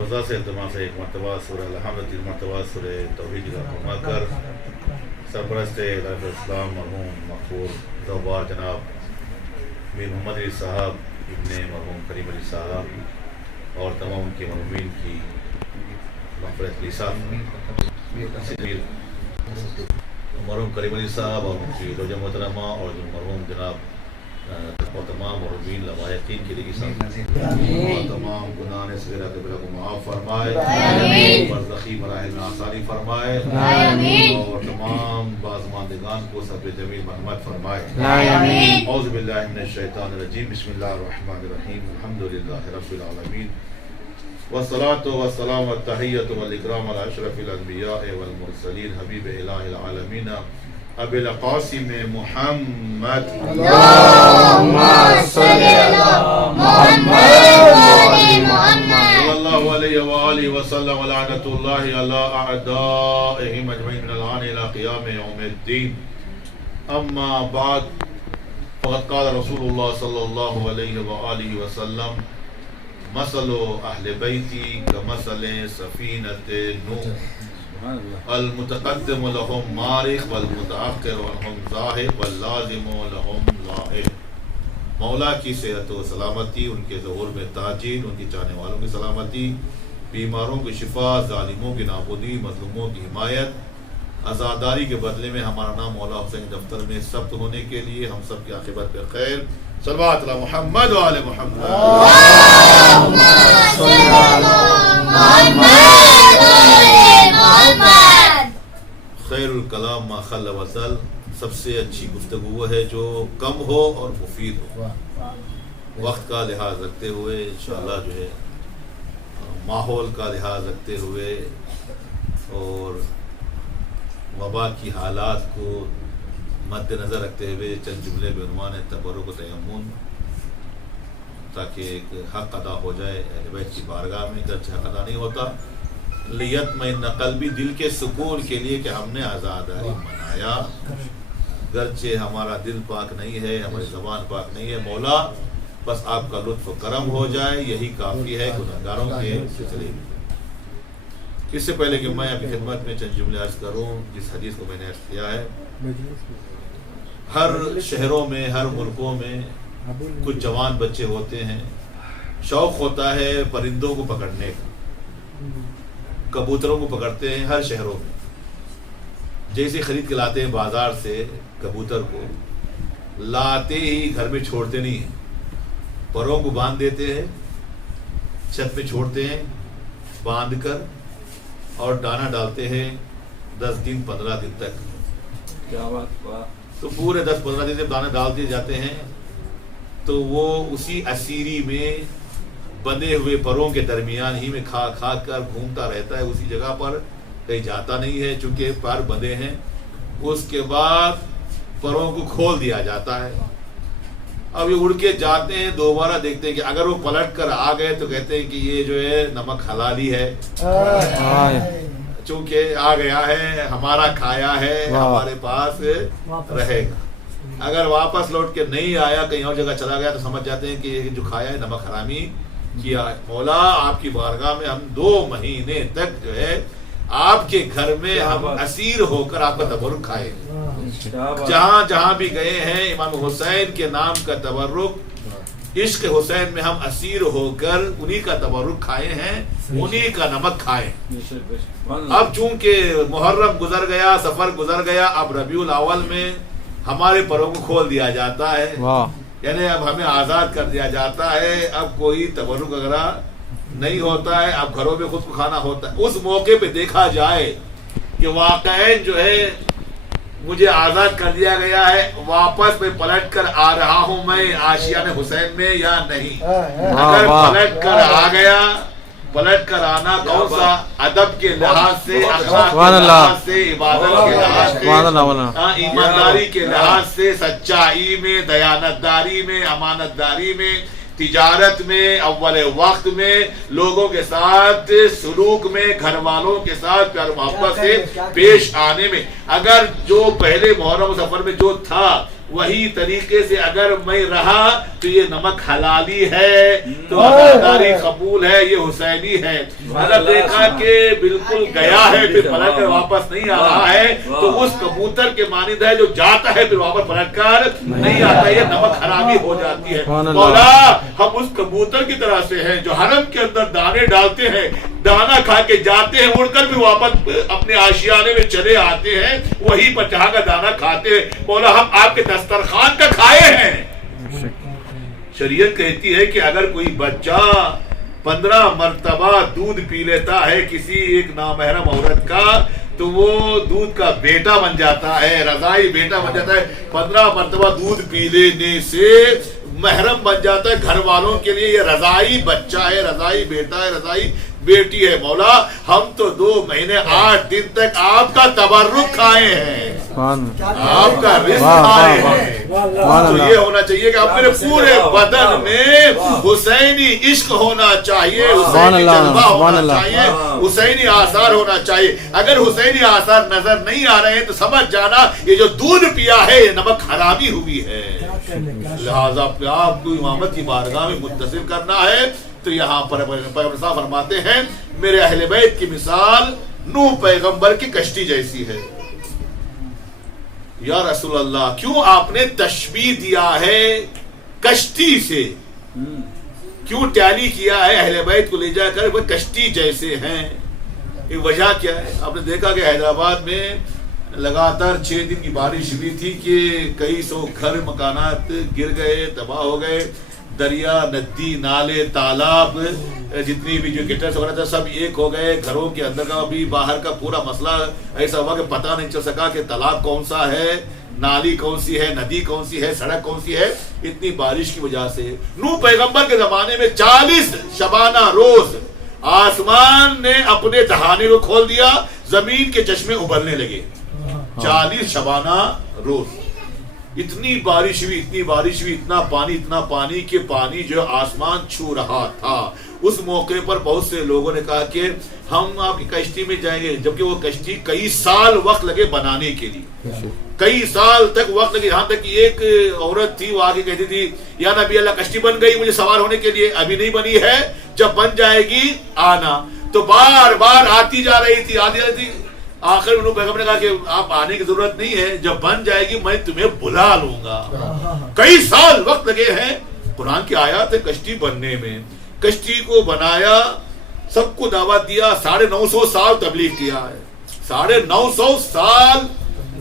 روزہ سے اہتمام سے ایک مرتبہ سورہ الحمد، تین مرتبہ سورہ توحید کا فرما کر سرپرست ادارہ اسلام مرحوم مغفور زوبار جناب میر محمد علی صاحب ابن مرحوم کریم علی صاحب اور تمام ان کے مرحومین کی مغفرت کی صاحب مرحوم کریم علی صاحب اور ان کی زوجہ محترمہ اور مرحوم جناب اور تمام مرحومین لوایقین کے لیے اور تمام گناہ صغیرہ کبیرہ کو معاف فرمائے، برزخی مراحل میں آسانی فرمائے اور تمام بازماندگان کو صبر جمیل مرحمت فرمائے۔ اعوذ باللہ من الشیطان الرجیم، بسم اللہ الرحمن الرحیم، الحمدللہ رب العالمین، والصلاة والسلام والتحیۃ والاکرام علی اشرف الانبیاء والمرسلین، حبیب الہ العالمین ابی القاسم محمد اللہم صلی علی محمد صلی اللہ علیہ وآلہ وسلم، ولعنۃ اللہ علی اعدائہم اجمعین من الآن الی قیام یوم الدین۔ اما بعد، فقد قال رسول اللہ صلی اللہ علیہ وآلہ وسلم: مثل اہل بیتی کمثل سفینۃ نوح، المتقدم لهم مارخ والمتأخر عنهم ذاہب واللازم لهم لاحق۔ مولا کی صحت و سلامتی، ان کے ظہور میں تاجر، ان کی چاہنے والوں کی سلامتی، بیماروں کی شفا، ظالموں کی نابودی، مظلوموں کی حمایت، عزاداری کے بدلے میں ہمارا نام مولا حسین دفتر میں ثبت ہونے کے لیے ہم سب کی عاقبت پر خیر۔ صلوات علی محمد و آل محمد۔ اللہم صلی علی محمد خیر الکلام ما خل وصل، سب سے اچھی گفتگو وہ ہے جو کم ہو اور مفید ہو۔ وقت کا لحاظ رکھتے ہوئے انشاءاللہ جو ہے ماحول کا لحاظ رکھتے ہوئے اور وبا کی حالات کو مد نظر رکھتے ہوئے چند جملے بعنوان تبرک و تیمم، تاکہ ایک حق ادا ہو جائے اہل بیت کی بارگاہ میں، گرچہ حق ادا نہیں ہوتا، لیطمئن قلبی، دل کے سکون کے لیے کہ ہم نے عزاداری منایا، گرچہ ہمارا دل پاک نہیں ہے، ہماری زبان پاک نہیں ہے، مولا بس آپ کا لطف و کرم ہو جائے، یہی کافی ہے گناہگاروں کے سلسلے میں۔ اس سے پہلے کہ میں آپ کی خدمت میں چند جملے عرض کروں، جس حدیث کو میں نے عرض کیا ہے، ہر شہروں میں، ہر ملکوں میں کچھ جوان بچے ہوتے ہیں، شوق ہوتا ہے پرندوں کو پکڑنے کا، کبوتروں کو پکڑتے ہیں ہر شہروں میں، جیسے خرید کے لاتے ہیں بازار سے کبوتر کو، لاتے ہی گھر میں چھوڑتے نہیں ہیں، پروں کو باندھ دیتے ہیں، چھت پہ چھوڑتے ہیں باندھ کر، اور دانہ ڈالتے ہیں 10 دن 15 دن تک، تو پورے 10-15 دن سے دانے ڈال دیے جاتے ہیں، تو وہ اسی اسیری میں بندے ہوئے پروں کے درمیان ہی میں کھا کھا کر گھومتا رہتا ہے، اسی جگہ پر کہیں جاتا نہیں ہے چونکہ پر بندے ہیں۔ اس کے بعد پروں کو کھول دیا جاتا ہے، اب یہ اڑ کے جاتے ہیں، دوبارہ دیکھتے ہیں کہ اگر وہ پلٹ کر آ گئے تو کہتے ہیں کہ یہ جو ہے نمک حلالی ہے، چونکہ آ گیا ہے، ہمارا کھایا ہے، ہمارے پاس رہے گا۔ اگر واپس لوٹ کے نہیں آیا، کہیں اور جگہ چلا گیا، تو سمجھ جاتے ہیں کہ یہ جو کھایا ہے نمک حرامی کیا ہے۔ مولا آپ کی بارگاہ میں ہم 2 مہینے تک جو ہے آپ کے گھر میں ہم اسیر ہو کر آپ کا تبرک کھائے، جہاں جہاں بھی گئے ہیں امام حسین کے نام کا تبرک، عشق حسین میں ہم اسیر ہو کر انہی کا تبرک کھائے ہیں، انہی کا نمک کھائے۔ اب چونکہ محرم گزر گیا، سفر گزر گیا، اب ربیع الاول میں ہمارے پروں کو کھول دیا جاتا ہے، یعنی اب ہمیں آزاد کر دیا جاتا ہے، اب کوئی تبرک وغیرہ نہیں ہوتا ہے، اب گھروں میں خود کو کھانا ہوتا ہے۔ اس موقع پہ دیکھا جائے کہ واقعی جو ہے مجھے آزاد کر دیا گیا ہے، واپس میں پلٹ کر آ رہا ہوں میں آشیانِ حسین میں یا نہیں۔ اگر پلٹ کر آ گیا، پلٹ کر آنا کون سا ادب کے لحاظ سے، اخلاق کے لحاظ سے، عبادت کے لحاظ سے، ایمانداری کے لحاظ سے، سچائی میں، دیانتداری میں، امانتداری میں، تجارت میں، اول وقت میں، لوگوں کے ساتھ سلوک میں، گھر والوں کے ساتھ پیار محبت سے پیش آنے میں، اگر جو پہلے محرم سفر میں جو تھا وہی طریقے سے اگر میں رہا تو یہ نمک حلالی ہے، تو عزاداری قبول ہے، یہ حسینی ہے۔ اگر دیکھا کہ بالکل گیا ہے پھر پلٹ کر واپس نہیں آ رہا ہے تو اس کبوتر کے مانند ہے جو جاتا ہے پھر واپس پلٹ کر نہیں آتا، یہ نمک حرامی ہو جاتی ہے۔ مولا ہم اس کبوتر کی طرح سے ہیں جو حرم کے اندر دانے ڈالتے ہیں، دانا کھا کے جاتے ہیں، اڑ کر بھی واپس اپنے آشیانے میں چلے آتے ہیں، وہیں پر جہاں کا دانا کھاتے ہیں۔ مولا ہم آپ کے دسترخوان کا کھائے ہیں۔ شریعت کہتی ہے کہ اگر کوئی بچہ 15 مرتبہ دودھ پی لیتا ہے کسی ایک نامحرم عورت کا تو وہ دودھ کا بیٹا بن جاتا ہے، رضائی بیٹا بن جاتا ہے۔ 15 مرتبہ دودھ پی لینے سے محرم بن جاتا ہے، گھر والوں کے لیے یہ رضائی بچہ ہے، رضائی بیٹا ہے، رضائی بیٹی ہے۔ مولا ہم تو 2 مہینے 8 دن تک آپ کا تبرک کھائے ہیں، آپ کا رزق کھائے ہیں۔ تو یہ ہونا چاہیے کہ اپنے پورے بدن میں حسینی عشق ہونا چاہیے، حسینی جذبہ ہونا چاہیے، حسینی آثار ہونا چاہیے۔ اگر حسینی آثار نظر نہیں آ رہے ہیں تو سمجھ جانا یہ جو دودھ پیا ہے یہ نمک حرامی ہوئی ہے۔ لہذا آپ کو امامت کی بارگاہ میں متصل کرنا ہے تو یہاں پر پیغمبر صاحب فرماتے ہیں میرے اہل بیت کی مثال نوح پیغمبر کی کشتی جیسی ہے۔ یا رسول اللہ کیوں آپ نے تشبیہ دیا ہے کشتی سے، کیوں ٹیلی کیا ہے اہل بیت کو لے جا کر وہ کشتی جیسے ہیں؟ یہ وجہ کیا ہے؟ آپ نے دیکھا کہ حیدرآباد میں لگاتار 6 دن کی بارش ہوئی تھی کہ کئی 100 گھر مکانات گر گئے، تباہ ہو گئے، دریا، ندی، نالے، تالاب، جتنی بھی جو گٹرس وغیرہ تھا سب ایک ہو گئے۔ گھروں کے اندر کا بھی باہر کا پورا مسئلہ ایسا ہوا کہ پتہ نہیں چل سکا کہ تالاب کون سا ہے، نالی کون سی ہے، ندی کون سی ہے، سڑک کون سی ہے، اتنی بارش کی وجہ سے۔ نوح پیغمبر کے زمانے میں 40 شبانہ روز آسمان نے اپنے دہانے کو کھول دیا، زمین کے چشمے ابلنے لگے۔ 40 شبانہ روز اتنی بارش ہوئی، اتنی بارش ہوئی، اتنا پانی کہ پانی جو آسمان چھو رہا تھا۔ اس موقع پر بہت سے لوگوں نے کہا کہ ہم آپ کی کشتی میں جائیں گے، جبکہ وہ کشتی کئی سال وقت لگے بنانے کے لیے، کئی سال تک وقت لگے، یہاں تک کہ ایک عورت تھی وہ آگے کہتی تھی یا نبی اللہ کشتی بن گئی مجھے سوار ہونے کے لیے، ابھی نہیں بنی ہے، جب بن جائے گی آنا۔ تو بار بار آتی جا رہی تھی، آتی جا رہی تھی، آخر انہوں پیغمبر نے کہا کہ آپ آنے کی ضرورت نہیں ہے، جب بن جائے گی میں تمہیں بلا لوں گا۔ کئی سال وقت لگے ہیں، قرآن کی آیات ہے کشتی بننے میں۔ کشتی کو بنایا، سب کو دعوت دیا، 950 سال تبلیغ کیا ہے، 950 سال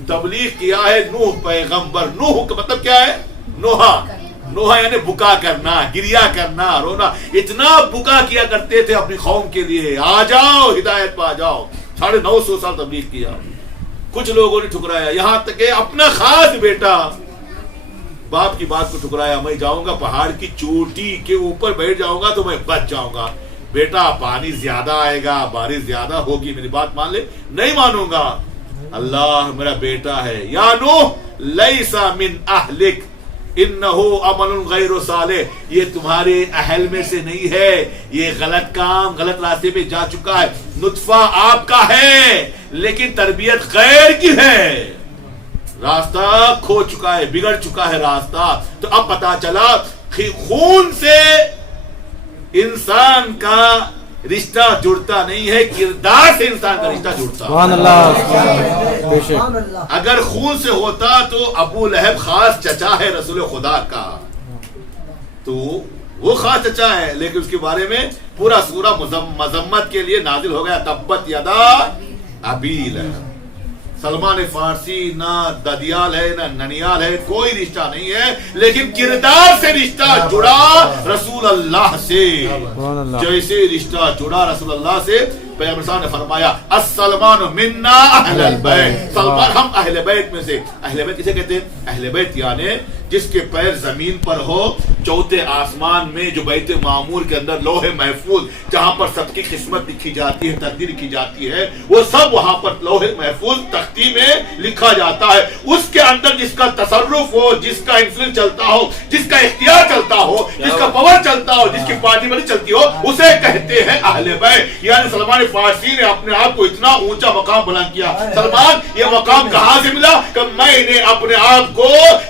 تبلیغ کیا ہے نوح پیغمبر۔ نوح کا مطلب کیا ہے؟ نوحہ یعنی بکا کرنا، گریا کرنا، رونا۔ اتنا بکا کیا کرتے تھے اپنی قوم کے لیے، آ جاؤ ہدایت پہ آ جاؤ۔ 950 سال تبلیغ کیا، کچھ لوگوں نے ٹھکرایا، یہاں تک کہ اپنا خاص بیٹا باپ کی بات کو ٹھکرایا، میں جاؤں گا پہاڑ کی چوٹی کے اوپر بیٹھ جاؤں گا تو میں بچ جاؤں گا، بیٹا پانی زیادہ آئے گا، بارش زیادہ ہوگی، میری بات مان لے، نہیں مانوں گا، اللہ میرا بیٹا ہے۔ یا نوح لیسا من اہلک انہو عمل غیر صالح، یہ تمہارے اہل میں سے نہیں ہے، یہ غلط کام، غلط راستے پہ جا چکا ہے، نطفہ آپ کا ہے لیکن تربیت غیر کی ہے، راستہ کھو چکا ہے، بگڑ چکا ہے راستہ۔ تو اب پتا چلا خون سے انسان کا رشتہ جڑتا نہیں ہے، کردار سے انسان کا رشتہ جڑتا ہے۔ اگر خون سے ہوتا تو ابو لہب خاص چچا ہے رسول خدا کا، تو وہ خاص چچا ہے، لیکن اس کے بارے میں پورا سورہ مذمت کے لیے نازل ہو گیا، تبت یدا ابی لہب۔ سلمان فارسی نہ ددیال ہے نہ ننیال ہے، کوئی رشتہ نہیں ہے، لیکن کردار سے رشتہ جڑا رسول اللہ سے، جیسے رشتہ جڑا رسول اللہ سے۔ پیغمبر صاحب نے فرمایا السلمان منا اہل البیت، سلمان ہم اہل بیت میں سے۔ اہل بیت کسے کہتے ہیں؟ اہل بیت یعنی جس کے پیر زمین پر ہو، چوتھے آسمان میں جو بیت معمور کے اندر لوح محفوظ جہاں پر سب کی قسمت لکھی جاتی ہے، تقدیر لکھی جاتی ہے، وہ سب وہاں پر لوح محفوظ تختی میں لکھا جاتا ہے. اس کے اندر جس کا تصرف ہو، جس کا انفلوئنس چلتا ہو، جس کا اختیار چلتا ہو، جس کا پاور چلتا ہو، جس کی پارٹی بنی چلتی ہو، اسے کہتے ہیں اہل بیت. یعنی سلمان فارسی نے اپنے آپ کو اتنا اونچا مقام بلند کیا. سلمان یہ مقام کہاں سے ملا؟ کہ میں نے اپنے آپ کو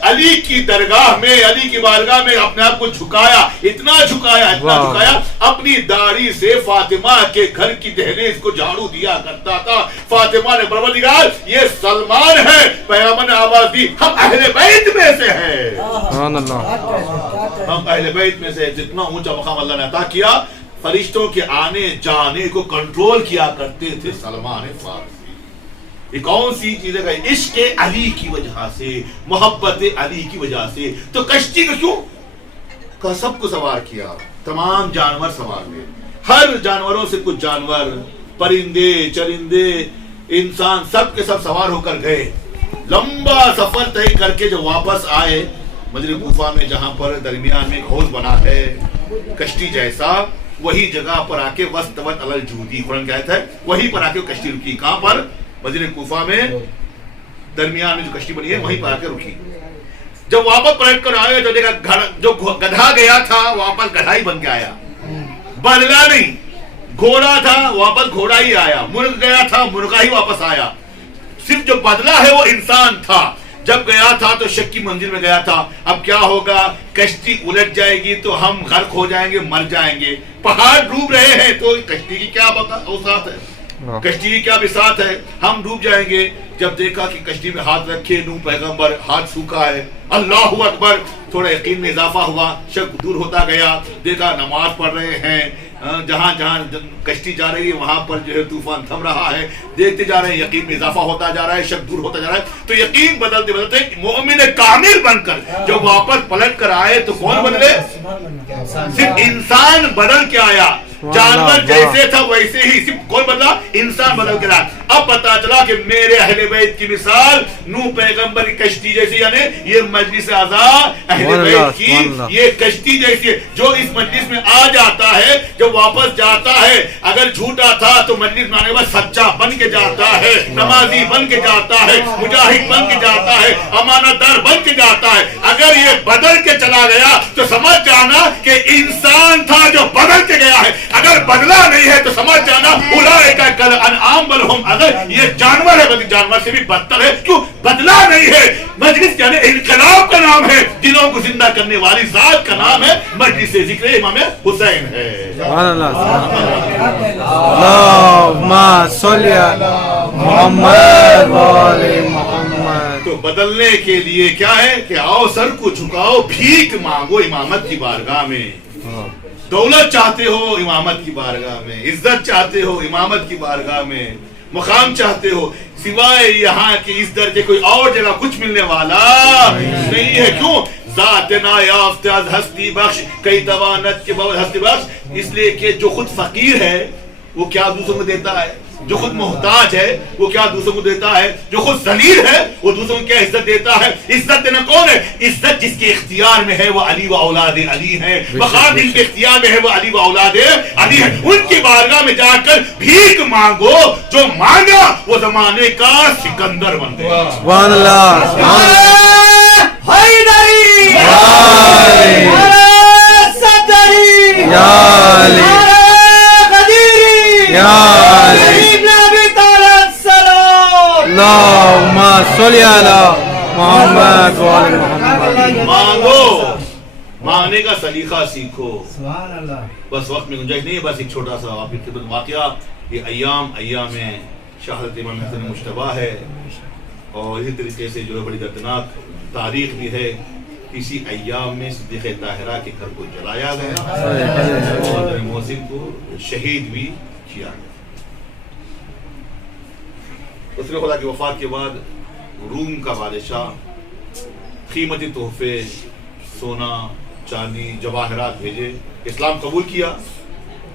علی کی درگاہ میں، علی کی بارگاہ میں اپنے آپ کو جھکایا، اتنا جھکایا، اپنی داڑھی سے فاطمہ کے گھر کی دہلیز کو جھاڑو دیا کرتا تھا. فاطمہ نے پروردگار یہ سلمان ہے، پیغمبر نے آواز دی ہم اہل بیت میں سے ہیں، ہم اہل بیت میں سے. جتنا اونچا مقام اللہ نے عطا کیا، فرشتوں کے آنے جانے کو کنٹرول کیا کرتے تھے سلمان فارسی. یہ کون سی چیز ہے؟ عشق علی کی وجہ سے، محبت علی کی وجہ سے. تو کشتی کو کیوں کہ سب کو سوار کیا، تمام جانور سوار ہوئے، ہر جانوروں سے کچھ جانور، پرندے چرندے انسان سب کے سب سوار ہو کر گئے. لمبا سفر طے کر کے جو واپس آئے مجرِ کوفہ میں، جہاں پر درمیان میں ایک حوض بنا ہے کشتی جیسا، وہی جگہ پر آ کے وستوت علی الجودی، قرآن کی آیت ہے، وہیں پر آ کے کشتی رکی. کہاں پر؟ مجرِ کوفہ میں درمیان میں جو کشتی بنی ہے وہیں پر آ کے رکی. جب واپس پلٹ کر آئے تو دیکھا جو گدھا گیا تھا واپس گدھا ہی بن کے آیا، بدلا نہیں. گھوڑا تھا واپس گھوڑا ہی آیا، مرغ گیا تھا مرغا ہی واپس آیا. صرف جو بدلا ہے وہ انسان تھا. جب گیا تھا تو شک کی منزل میں گیا تھا. اب کیا ہوگا؟ کشتی الٹ جائے گی تو ہم غرق ہو جائیں گے، مر جائیں گے. پہاڑ ڈوب رہے ہیں تو کشتی کی کیا اوساط ہے، کشتی کی کیا بساط ہے، ہم ڈوب جائیں گے. جب دیکھا کہ کشتی میں ہاتھ رکھے نوح پیغمبر، ہاتھ سوکھا ہے، اللہ اکبر، تھوڑا یقین میں اضافہ ہوا، شک دور ہوتا گیا. دیکھا نماز پڑھ رہے ہیں، جہاں جہاں کشتی جا رہی ہے وہاں پر جو ہے طوفان تھم رہا ہے. دیکھتے جا رہے ہیں، یقین میں اضافہ ہوتا جا رہا ہے، شک دور ہوتا جا رہا ہے. تو یقین بدلتے بدلتے مومن کامل بن کر جب واپس پلٹ کر آئے تو کون بدلے؟ صرف انسان بدل کے آیا. جانور جیسے تھا ویسے ہی، صرف کون بدلا؟ انسان بدل کے آیا. اب پتا چلا کہ میرے اہل بیت کی مثال نوح پیغمبر کی کشتی جیسی، یعنی یہ مجلس اعضاء اہل بیت کی یہ کشتی جیسی ہے. جو اس مجلس میں آ جاتا ہے جب واپس جاتا ہے، اگر جھوٹا تھا تو مجلس میں آنے کے بعد سچا بن کے جاتا ہے، نمازی بن کے جاتا ہے، مجاہد بن کے جاتا ہے، امانت دار بن کے جاتا ہے. اگر یہ بدل کے چلا گیا تو سمجھ جانا کہ انسان تھا جو بدل کے گیا ہے. اگر بدلا نہیں ہے تو سمجھ جانا اولئک کالانعام بل هم اضل، یہ جانور ہے بلکہ جانور سے بھی بدتر ہے. کیوں؟ بدلا نہیں ہے. مجلس یعنی انقلاب کا نام ہے، دلوں کو زندہ کرنے والی ذات کا نام ہے. مجلس ذکر امام حسین ہے. سبحان اللہ. اللہم صلی علی محمد و آل محمد. تو بدلنے کے لیے کیا ہے کہ آؤ سر کو جھکاؤ، بھیک مانگو امامت کی بارگاہ میں. دولت چاہتے ہو امامت کی بارگاہ میں، عزت چاہتے ہو امامت کی بارگاہ میں، مقام چاہتے ہو، سوائے یہاں کی اس درجے کوئی اور جگہ کچھ ملنے والا نہیں ہے. کیوں؟ ذات نایافت از ہستی بخش کئی توانت کے باوجود ہستی بخش. اس لیے کہ جو خود فقیر ہے وہ کیا دوسروں کو دیتا ہے، جو خود محتاج ہے وہ کیا دوسروں کو دیتا ہے، جو خود ذلیل ہے وہ دوسروں کو کیا عزت دیتا ہے. عزت دینا کون ہے؟ عزت جس کے اختیار میں ہے وہ علی و اولاد علی ہیں. مقام جن کے اختیار میں ہے وہ علی و اولاد علی ہیں. ان کی بارگاہ میں جا کر بھیک مانگو، جو مانگا وہ زمانے کا سکندر بن گیا. سبحان اللہ. حیدری صدری یا علی یا علی. اللہم صلی علی محمد و آل محمد. مانگو، مانگنے کا سلیقہ سیکھو. بس وقت میں گنجائش نہیں ہے، بس ایک چھوٹا سا آپ کی خدمت واقعہ. یہ ایام شہادت امام حسن مجتبیٰ ہے، اور اسی طریقے سے جو ہے بڑی دردناک تاریخ بھی ہے. اسی ایام میں صدیق طاہرہ کے گھر کو جلایا گیا اور محسن کو شہید بھی کیا گیا. اس نے خدا کی وفات کے بعد روم کا بادشاہ قیمتی تحفے، سونا چاندی جواہرات بھیجے. اسلام قبول کیا،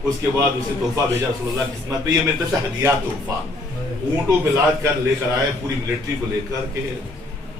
اس کے بعد اسے تحفہ بھیجا رسول اللہ کی خدمت میں. یہ میرے سے ہدیہ تحفہ اونٹوں پہ لاد کر لے کر آئے، پوری ملٹری کو لے کر کے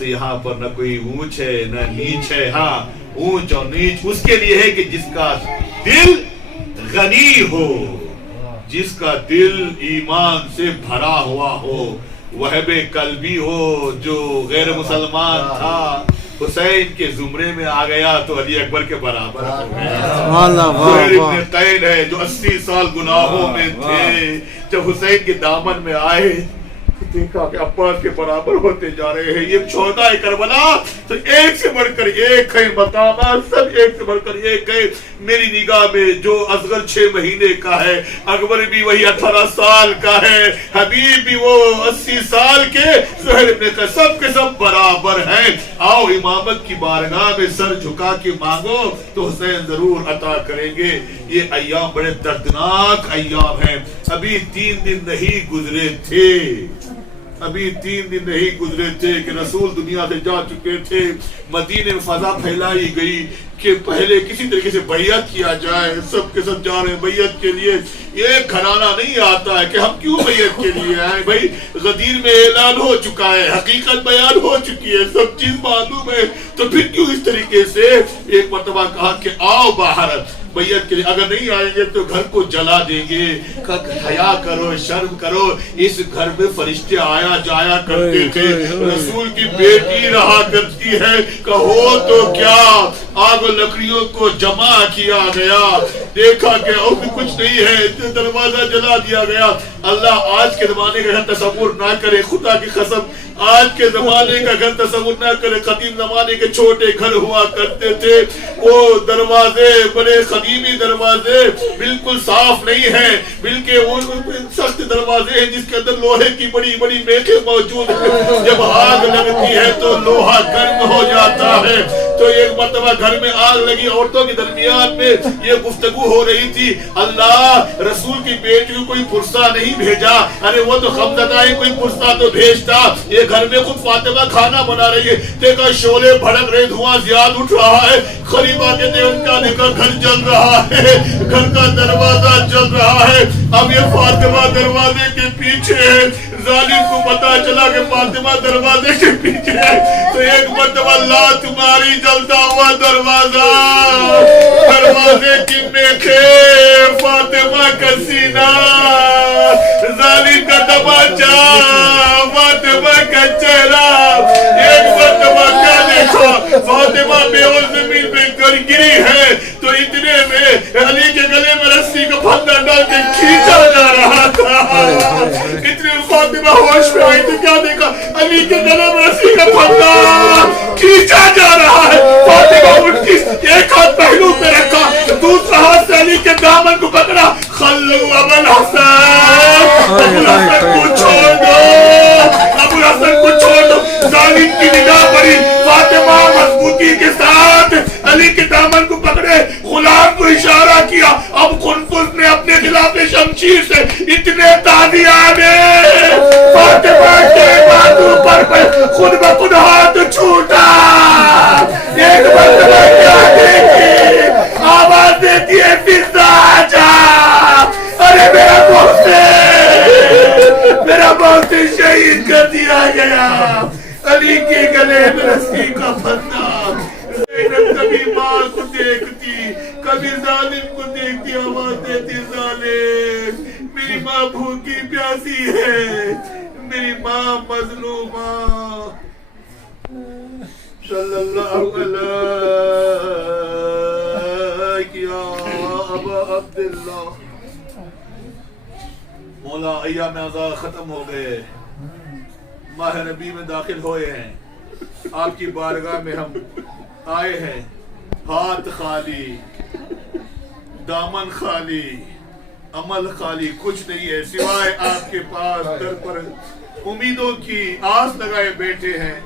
تو یہاں پر نہ کوئی اونچ ہے نہ نیچ ہے. ہاں اونچ اور نیچ اس کے لیے ہے کہ جس کا دل غنی ہو, جس کا دل ایمان سے بھرا ہوا ہو, وہب قلبی ہو. جو غیر مسلمان تھا حسین کے زمرے میں آ گیا تو علی اکبر کے برابر ہو گیا. زہیر ابن قین ہے جو 80 سال گناہوں میں تھے, جب حسین کے دامن میں آئے دیکھا کہ عباس کے برابر ہوتے جا رہے ہیں. یہ شہدائے کربلا تو ایک سے بڑھ کر ایک ہے, مقامات سب ایک سے بڑھ کر ایک ہے. میری نگاہ میں جو اصغر 6 مہینے کا ہے, اکبر بھی وہی 18 سال کا ہے, حبیب بھی وہ 80 سال کے, زہیر ابن قین, سب کے سب برابر ہیں. آؤ امامت کی بارگاہ میں سر جھکا کے مانگو تو حسین ضرور عطا کریں گے. یہ ایام بڑے دردناک ایام ہیں. ابھی 3 دن نہیں گزرے تھے, ابھی 3 دن نہیں گزرے تھے کہ رسول دنیا سے جا چکے تھے. مدینے میں فضا پھیلائی گئی کہ پہلے کسی طریقے سے بیعت کیا جائے. سب کے سب جا رہے ہیں بیعت کے لیے. ایک گھرانہ نہیں آتا ہے کہ ہم کیوں بیعت کے لیے آئے. بھائی غدیر میں اعلان ہو چکا ہے, حقیقت بیان ہو چکی ہے, سب چیز معلوم ہے, تو پھر کیوں اس طریقے سے. ایک مرتبہ کہا کہ آؤ باہر بیعت کے لیے, اگر نہیں آئیں گے تو گھر کو جلا دیں گے. حیا کرو, شرم کرو. اس گھر میں فرشتے آیا جایا کرتے تھے, رسول کی بیٹی رہا کرتی ہے. کہو تو کیا, آگ و لکڑیوں کو جمع کیا گیا, دیکھا کہ اور بھی کچھ نہیں ہے, دروازہ جلا دیا گیا. اللہ آج کے زمانے کا گھر تصور نہ کرے, خدا کی قسم آج کے زمانے کا گھر تصور نہ کرے. قدیم زمانے کے چھوٹے گھر ہوا کرتے تھے, وہ دروازے بڑے قدیمی دروازے بالکل صاف نہیں ہیں, بلکہ وہ سخت دروازے ہیں جس کے اندر لوہے کی بڑی بڑی میخیں موجود ہیں. جب آگ لگتی ہے تو لوہا گرم ہو جاتا ہے. تو ایک مرتبہ گھر میں آگ لگی, عورتوں کے درمیان میں یہ گفتگو ہو رہی تھی, اللہ رسول کی بیٹی کو کوئی پرسہ نہیں بھیجا. ارے وہ تو غمزدہ ہے, کوئی پرسہ تو بھیجتا. یہ گھر میں خود فاطمہ کھانا بنا رہی ہے, دیکھا شعلے بھڑک رہے, دھواں زیاد اٹھ رہا ہے. خلیفہ کہتے ہیں ان کا دیکھا گھر جل رہا ہے, گھر کا دروازہ جل رہا ہے. اب یہ فاطمہ دروازے کے پیچھے ہے. ظالم کو پتا چلا کہ فاطمہ دروازے کے پیچھے ہے, تو ایک مرتبہ لا تمہاری جلتا ہوا دروازہ, دروازے کی میخیں, فاطمہ کا سینہ, ظالم کا تماچا, فاطمہ کا چہرہ. ایک مرتبہ کیا دیکھا, فاطمہ بے ہوش زمین پہ گری ہے, تو اتنے میں علی کے گلے میں رسی کا پھندا ڈال کے کھینچا جا رہا تھا. اتنے فاطمہ ہوش میں آئی تو کیا دیکھا, علی کے گلے میں رسی کا پھندا کھینچا جا رہا ہے. فاطمہ اٹھ کے ایک ہاتھ پہلو پہ رکھا, دوسرا ہاتھ سے علی کے دامن کو پکڑا. خلو ابو الحسن, ابو الحسن کو چھوڑ دو, ابو الحسن کو چھوڑ دو. ظالم کی نگاہ پڑی, فاطمہ مضبوطی کے ساتھ علی کے دامن کو پکڑے, غلام کو اشارہ کیا. اب قنفذ نے اپنے خلاف شمشیر سے اتنے تازیانے, فاطمہ کے بازو پر خود بخود ہاتھ چھوٹا. ایک مرتبہ کیا دیکھی, آواز دیتی ہے فضا جا, ارے میرا بہت شہید کر دیا گیا. علی کے گلے میں رسی کا پھندا. کبھی ماں کو دیکھتی, کبھی ظالم کو دیکھتی, آواز دیتی ظالم, میری ماں بھوکی پیاسی ہے, میری ماں مظلومہ. صلی اللہ علیہ ابا عبداللہ. مولا ایام اعزار ختم ہو گئے, ماہ نبی میں داخل ہوئے ہیں. آپ کی بارگاہ میں ہم آئے ہیں, ہاتھ خالی, دامن خالی, عمل خالی, کچھ نہیں ہے سوائے آپ کے پاس در پر امیدوں کی آس لگائے بیٹھے ہیں.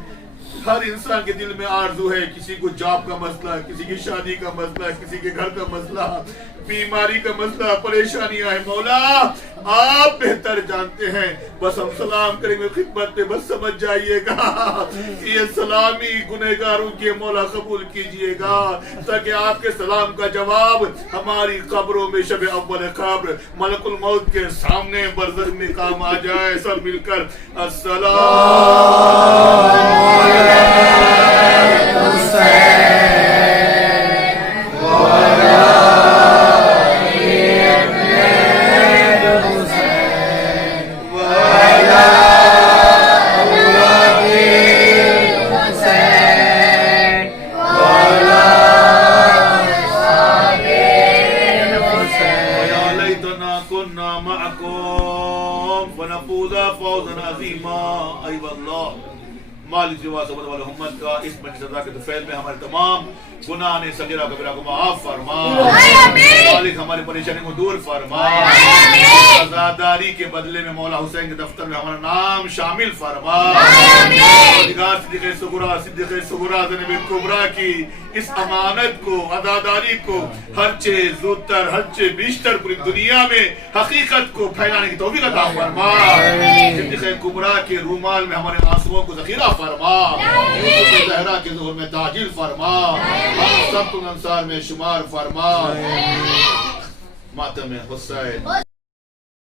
ہر انسان کے دل میں آرزو ہے, کسی کو جاب کا مسئلہ, کسی کی شادی کا مسئلہ, کسی کے گھر کا مسئلہ, بیماری کا مسئلہ, پریشانیاں ہیں. مولا آپ بہتر جانتے ہیں, بس ہم سلام کریں گے خدمت میں, بس سمجھ جائیے گا یہ سلامی گنہگاروں کی مولا قبول کیجئے گا, تاکہ آپ کے سلام کا جواب ہماری قبروں میں شب اول قبر ملک الموت کے سامنے برزخ میں کام آ جائے. سب مل کر السلام محمد والی امت کا اس مجلس رضا کے طفیل میں ہمارے تمام گناہ نے صغیرہ کبیرہ کو معاف فرما، مالک ہماری پریشانی کو دور فرما، عزاداری کے بدلے میں مولا حسین کے دفتر میں ہمارا نام شامل فرما، پروردگار صدیقہ صغریٰ صدیقہ صغریٰ زینب کبریٰ کی اس امانت کو عزاداری کو ہرچے زودتر ہرچے بیشتر پوری دنیا میں حقیقت کو پھیلانے کی توفیق عطا فرما، صدیقہ کبریٰ کے رومال میں ہمارے آنسوؤں کو ذخیرہ فرما، یوسف زہرا کے ظہور میں تعجیل فرما، ہم سب کو انصار میں شمار فرما، ماتم حسین